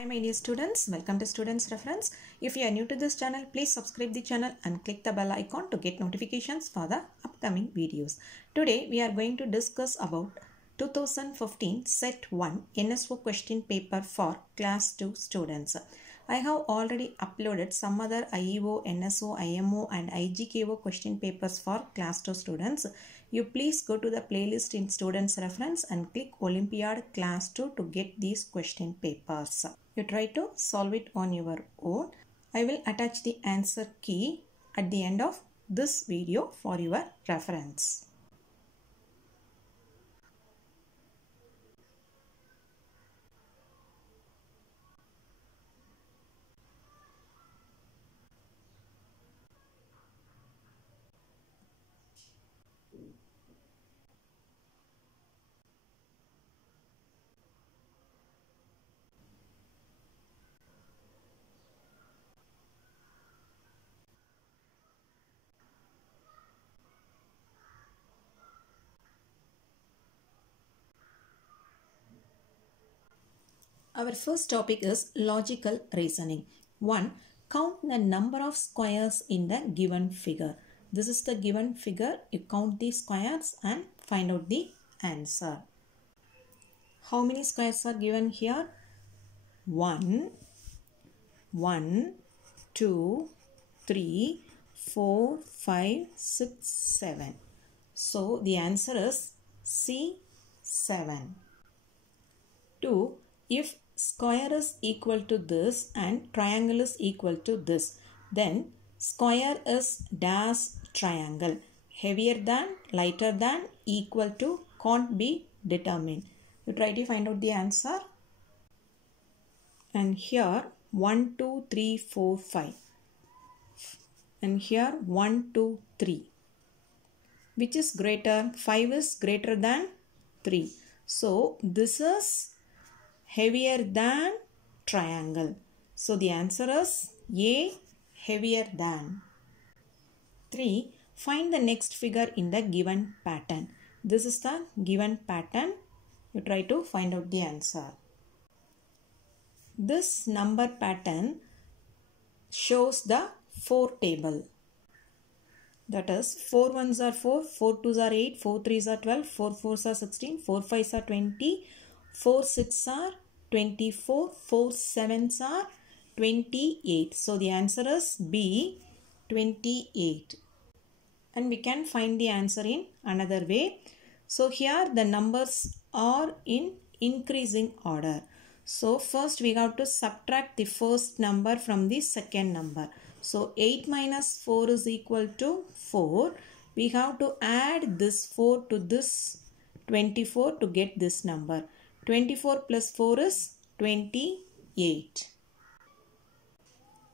Hi my dear students, welcome to Students Reference. If you are new to this channel, please subscribe the channel and click the bell icon to get notifications for the upcoming videos. Today we are going to discuss about 2015 Set 1 NSO question paper for Class 2 students. I have already uploaded some other IEO, NSO, IMO and IGKO question papers for Class 2 students. You please go to the playlist in Students Reference and click Olympiad Class 2 to get these question papers. You try to solve it on your own. I will attach the answer key at the end of this video for your reference. Our first topic is logical reasoning. 1. Count the number of squares in the given figure. This is the given figure. You count the squares and find out the answer. How many squares are given here? 1, 2, 3, 4, 5, 6, 7. So the answer is C, 7. 2. If square is equal to this and triangle is equal to this, then square is dash triangle. Heavier than, lighter than, equal to can't be determined. You try to find out the answer. And here 1, 2, 3, 4, 5. And here 1, 2, 3. Which is greater? 5 is greater than 3. So this is heavier than triangle. So the answer is A, heavier than. 3. Find the next figure in the given pattern. This is the given pattern. You try to find out the answer. This number pattern shows the 4 table. That is 4 1s are 4, 4 2s are 8, 4 3s are 12, 4 4s are 16, 4 5s are 20, 4 6 are 24, 4 7s are 28. So the answer is B, 28. And we can find the answer in another way. So here the numbers are in increasing order. So first we have to subtract the first number from the second number. So 8 minus 4 is equal to 4. We have to add this 4 to this 24 to get this number. 24 plus 4 is 28.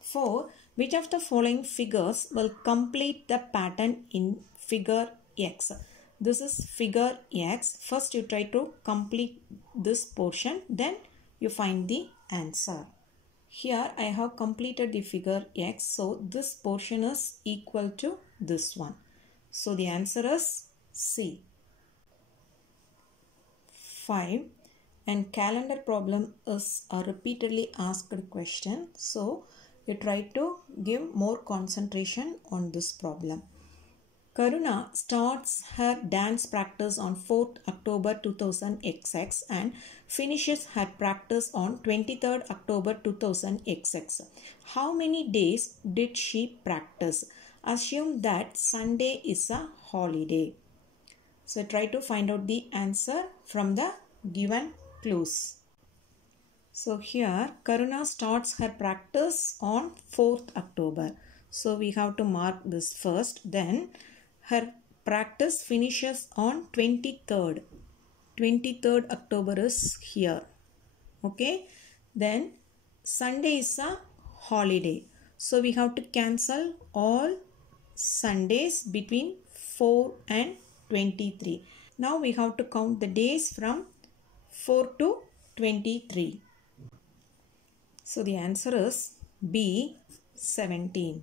4. Which of the following figures will complete the pattern in figure X? This is figure X. First you try to complete this portion, then you find the answer. Here I have completed the figure X. So this portion is equal to this one. So the answer is C. 5. And calendar problem is a repeatedly asked question. So you try to give more concentration on this problem. Karuna starts her dance practice on 4th October 2000 XX and finishes her practice on 23rd October 2000 XX. How many days did she practice? Assume that Sunday is a holiday. So try to find out the answer from the given clues. So here Karuna starts her practice on 4th October. So we have to mark this first. Then her practice finishes on 23rd. 23rd October is here. Okay. Then Sunday is a holiday. So we have to cancel all Sundays between 4 and 23. Now we have to count the days from 4 to 23. So the answer is B, 17.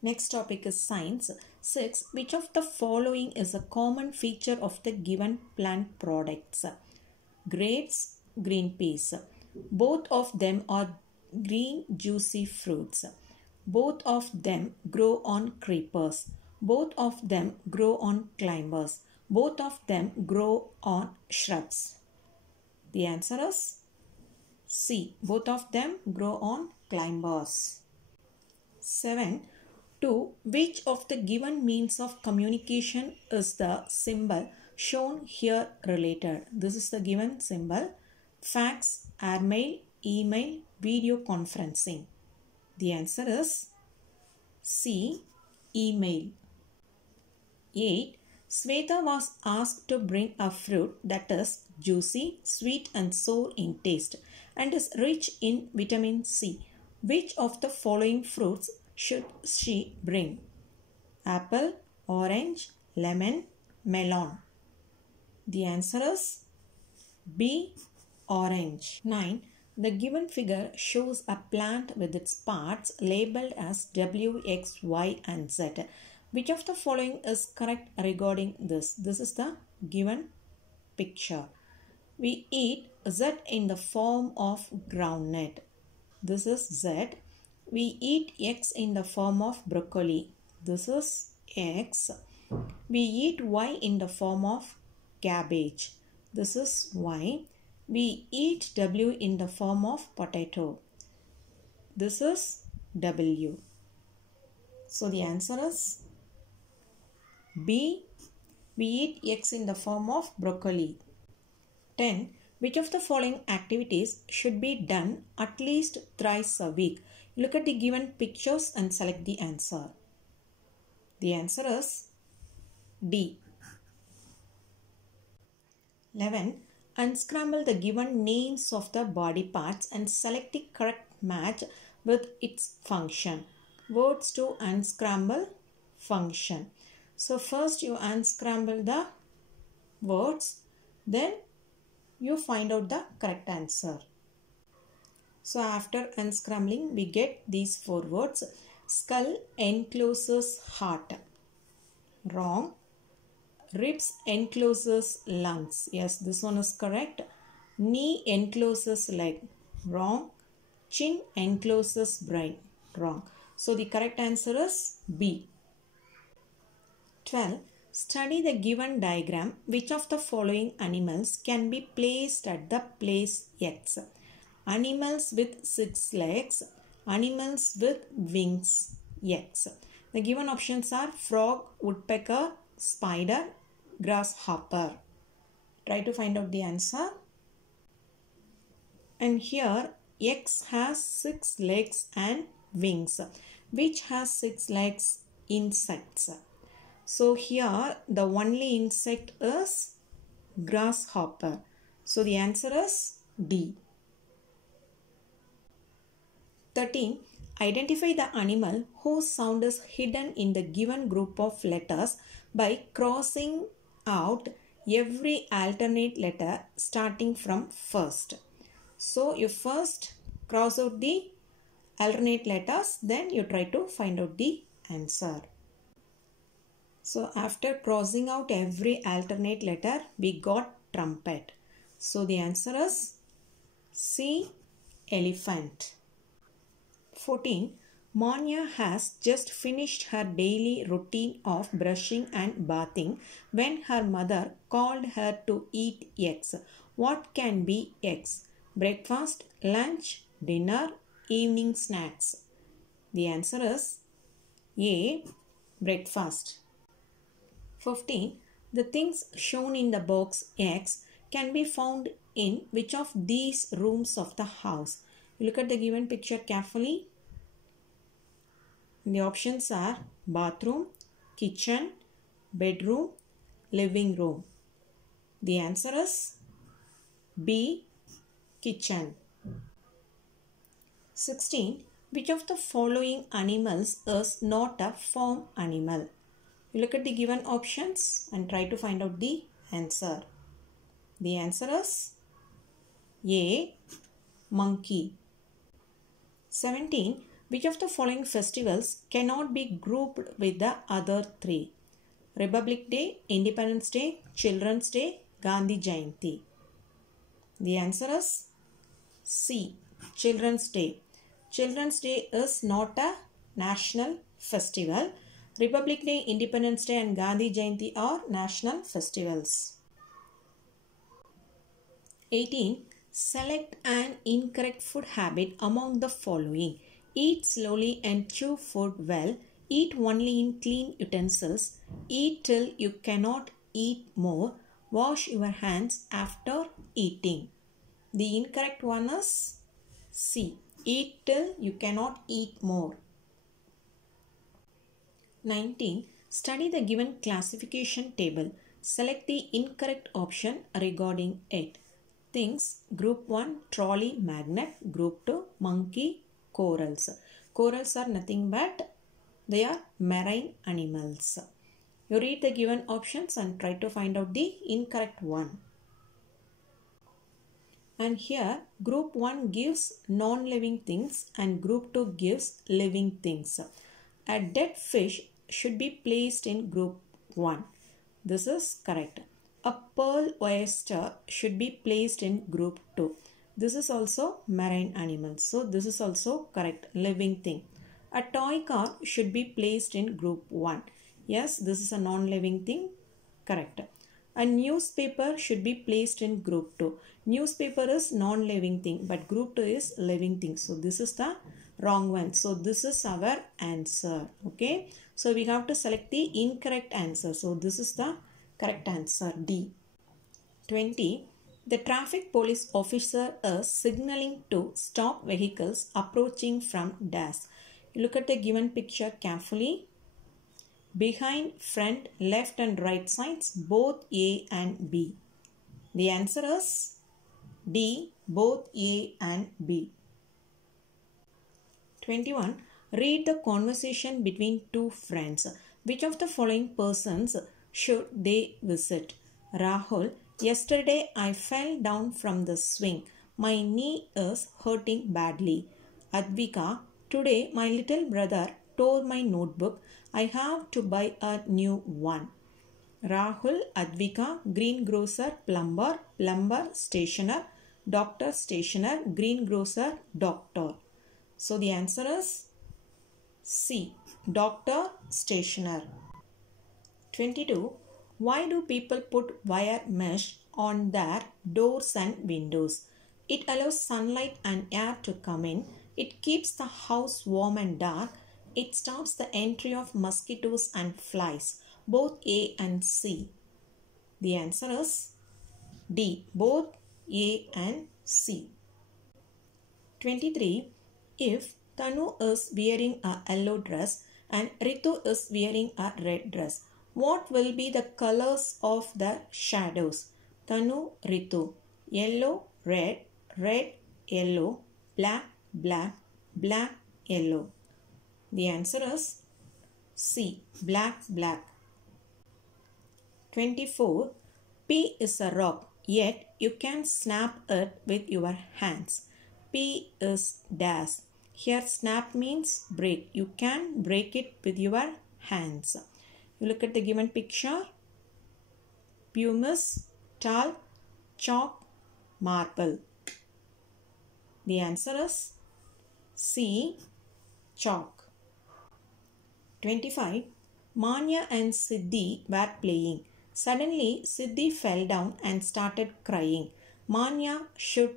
Next topic is science. 6. Which of the following is a common feature of the given plant products? Grapes, green peas. Both of them are green juicy fruits. Both of them grow on creepers. Both of them grow on climbers. Both of them grow on shrubs. The answer is C. Both of them grow on climbers. 7. To which of the given means of communication is the symbol shown here related? This is the given symbol. Fax, airmail, email, video conferencing. The answer is C. Email. 8. Sweta was asked to bring a fruit that is juicy, sweet and sour in taste and is rich in vitamin C. Which of the following fruits should she bring? Apple, orange, lemon, melon. The answer is B. Orange. 9. The given figure shows a plant with its parts labeled as W, X, Y and Z. Which of the following is correct regarding this? This is the given picture. We eat Z in the form of groundnut. This is Z. We eat X in the form of broccoli. This is X. We eat Y in the form of cabbage. This is Y. We eat W in the form of potato. This is W. So the answer is B. We eat X in the form of broccoli. 10. Which of the following activities should be done at least thrice a week? Look at the given pictures and select the answer. The answer is D. 11. Unscramble the given names of the body parts and select the correct match with its function. Words to unscramble, function. So first you unscramble the words, then you find out the correct answer. So after unscrambling we get these 4 words. Skull encloses heart. Wrong. Ribs encloses lungs. Yes, this one is correct. Knee encloses leg. Wrong. Chin encloses brain. Wrong. So the correct answer is B. 12. Study the given diagram. Which of the following animals can be placed at the place X? Animals with 6 legs. Animals with wings X. The given options are frog, woodpecker, spider, grasshopper. Try to find out the answer. And here X has 6 legs and wings. Which has 6 legs? Insects. So here the only insect is grasshopper. So the answer is D. 13. Identify the animal whose sound is hidden in the given group of letters by crossing out every alternate letter starting from first. So you first cross out the alternate letters, then you try to find out the answer. So after crossing out every alternate letter, we got trumpet. So the answer is C. Elephant. 14. Manya has just finished her daily routine of brushing and bathing when her mother called her to eat eggs. What can be eggs? Breakfast, lunch, dinner, evening snacks. The answer is A. Breakfast. 15. The things shown in the box X can be found in which of these rooms of the house? Look at the given picture carefully. The options are bathroom, kitchen, bedroom, living room. The answer is B. Kitchen. 16. Which of the following animals is not a farm animal? You look at the given options and try to find out the answer. The answer is A. Monkey. 17. Which of the following festivals cannot be grouped with the other 3? Republic Day, Independence Day, Children's Day, Gandhi Jayanti. The answer is C. Children's Day. Children's Day is not a national festival. Republic Day, Independence Day and Gandhi Jayanti are national festivals. 18. Select an incorrect food habit among the following. Eat slowly and chew food well. Eat only in clean utensils. Eat till you cannot eat more. Wash your hands after eating. The incorrect one is C. Eat till you cannot eat more. 19. Study the given classification table. Select the incorrect option regarding it. Things. Group 1 trolley magnet. Group 2 monkey corals. Corals are nothing but they are marine animals. You read the given options and try to find out the incorrect one. And here group 1 gives non-living things and group 2 gives living things. A dead fish should be placed in group 1. This is correct. A pearl oyster should be placed in group 2. This is also marine animals. So this is also correct. Living thing. A toy car should be placed in group 1. Yes, this is a non-living thing. Correct. A newspaper should be placed in group 2. Newspaper is non-living thing but group 2 is living thing. So this is the wrong one. So this is our answer. Okay. So we have to select the incorrect answer. So this is the correct answer D. 20. The traffic police officer is signaling to stop vehicles approaching from dash. Look at the given picture carefully. Behind, front, left and right sides, both A and B. The answer is D, both A and B. 21. Read the conversation between two friends. Which of the following persons should they visit? Rahul, yesterday I fell down from the swing. My knee is hurting badly. Advika, today my little brother tore my notebook. I have to buy a new one. Rahul, Advika, greengrocer, plumber, stationer, doctor, stationer, greengrocer, doctor. So the answer is C. Doctor, stationer. 22. Why do people put wire mesh on their doors and windows? It allows sunlight and air to come in. It keeps the house warm and dark. It stops the entry of mosquitoes and flies. Both A and C. The answer is D. Both A and C. 23. If Tanu is wearing a yellow dress and Ritu is wearing a red dress, what will be the colors of the shadows? Tanu, Ritu. Yellow, red, red, yellow, black, black, black, yellow. The answer is C. Black, black. 24. P is a rock, yet you can snap it with your hands. P is dash. Here snap means break. You can break it with your hands. You look at the given picture. Pumice, talc, chalk, marble. The answer is C. Chalk. 25. Manya and Siddhi were playing. Suddenly, Siddhi fell down and started crying. Manya should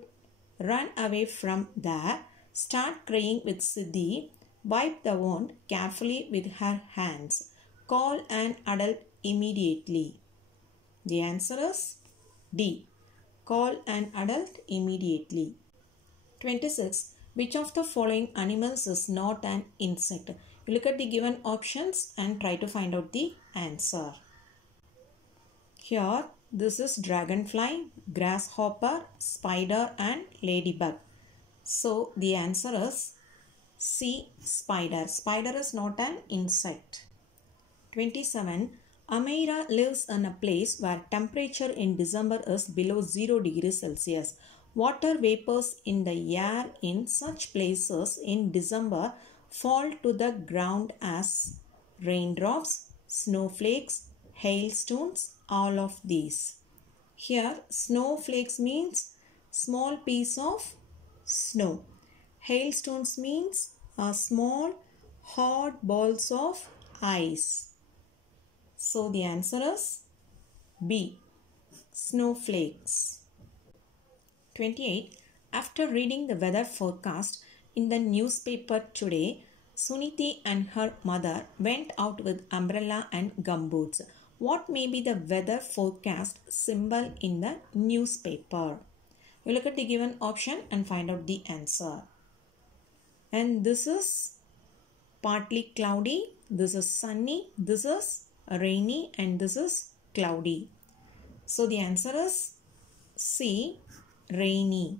run away from there, start crying with Siddhi, wipe the wound carefully with her hands. Call an adult immediately. The answer is D. Call an adult immediately. 26. Which of the following animals is not an insect? You look at the given options and try to find out the answer. Here, this is dragonfly, grasshopper, spider and ladybug. So, the answer is C. Spider. Spider is not an insect. 27. Amira lives in a place where temperature in December is below 0 degrees Celsius. Water vapors in the air in such places in December fall to the ground as raindrops, snowflakes, hailstones, all of these. Here snowflakes means small piece of snow. Hailstones means small hard balls of ice. So the answer is B, snowflakes. 28. After reading the weather forecast in the newspaper today, Suniti and her mother went out with umbrella and gumboots. What may be the weather forecast symbol in the newspaper? You look at the given option and find out the answer. And this is partly cloudy, this is sunny, this is rainy, and this is cloudy. So the answer is C, rainy.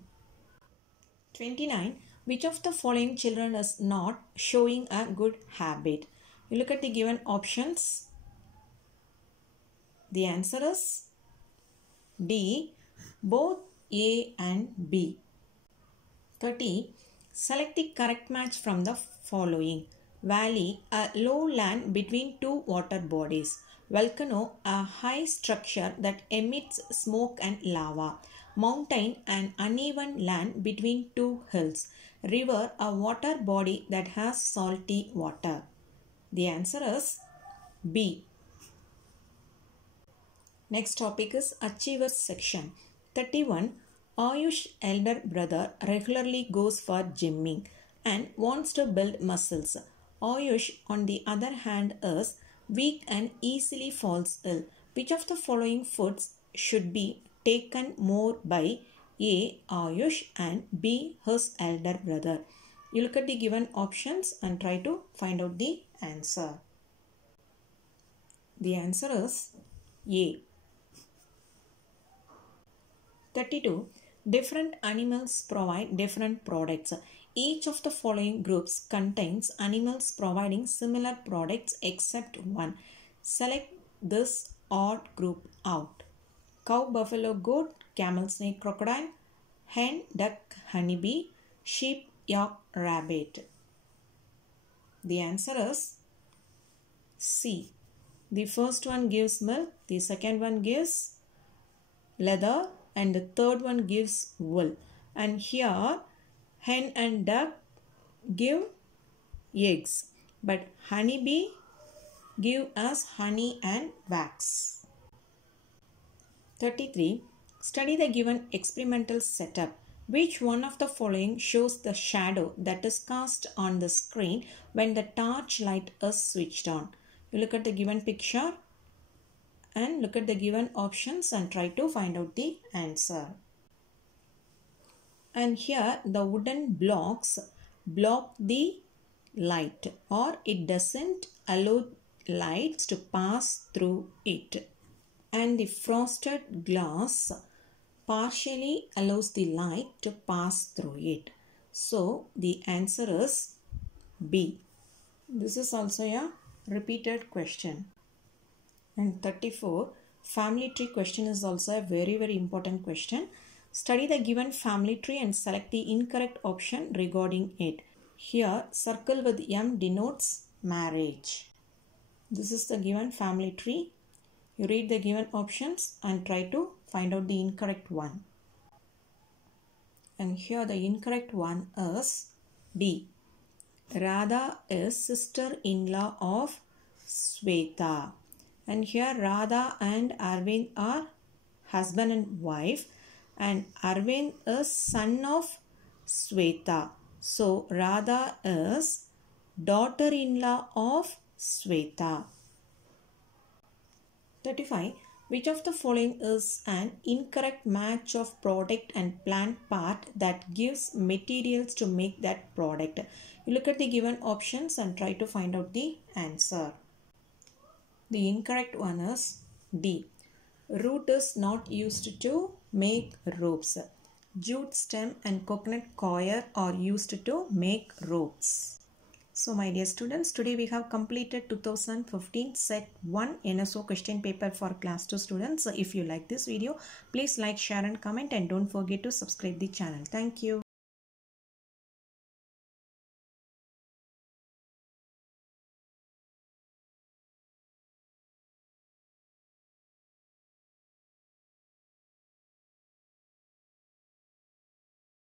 29. Which of the following children is not showing a good habit? You look at the given options. The answer is D, both A and B. 30. Select the correct match from the following. Valley, a low land between two water bodies. Volcano, a high structure that emits smoke and lava. Mountain, an uneven land between two hills. River, a water body that has salty water. The answer is B. Next topic is Achievers section. 31. Ayush's elder brother regularly goes for gymming and wants to build muscles. Ayush, on the other hand, is weak and easily falls ill. Which of the following foods should be taken more by A, Ayush, and B, his elder brother? You look at the given options and try to find out the answer. The answer is A. 32. Different animals provide different products. Each of the following groups contains animals providing similar products except one. Select this odd group out. Cow, buffalo, goat, camel, snake, crocodile, hen, duck, honeybee, sheep, yak, rabbit. The answer is C. The first one gives milk, the second one gives leather, and the third one gives wool. And here hen and duck give eggs, but honeybee give us honey and wax. 33. Study the given experimental setup. Which one of the following shows the shadow that is cast on the screen when the torch light is switched on? You look at the given picture and look at the given options and try to find out the answer. And here the wooden blocks block the light, or it doesn't allow lights to pass through it. And the frosted glass partially allows the light to pass through it. So the answer is B. This is also a repeated question. And 34, family tree question is also a very important question. Study the given family tree and select the incorrect option regarding it. Here, circle with M denotes marriage. This is the given family tree. You read the given options and try to find out the incorrect one. And here the incorrect one is D. Radha is sister-in-law of Sweta. And here Radha and Arvind are husband and wife, and Arvind is son of Sweta. So Radha is daughter-in-law of Sweta. 35. Which of the following is an incorrect match of product and plant part that gives materials to make that product? You look at the given options and try to find out the answer. The incorrect one is D. Root is not used to make ropes. Jute stem and coconut coir are used to make ropes. So my dear students, today we have completed 2015 set 1 NSO question paper for class 2 students. So if you like this video, please like, share and comment, and don't forget to subscribe the channel. Thank you.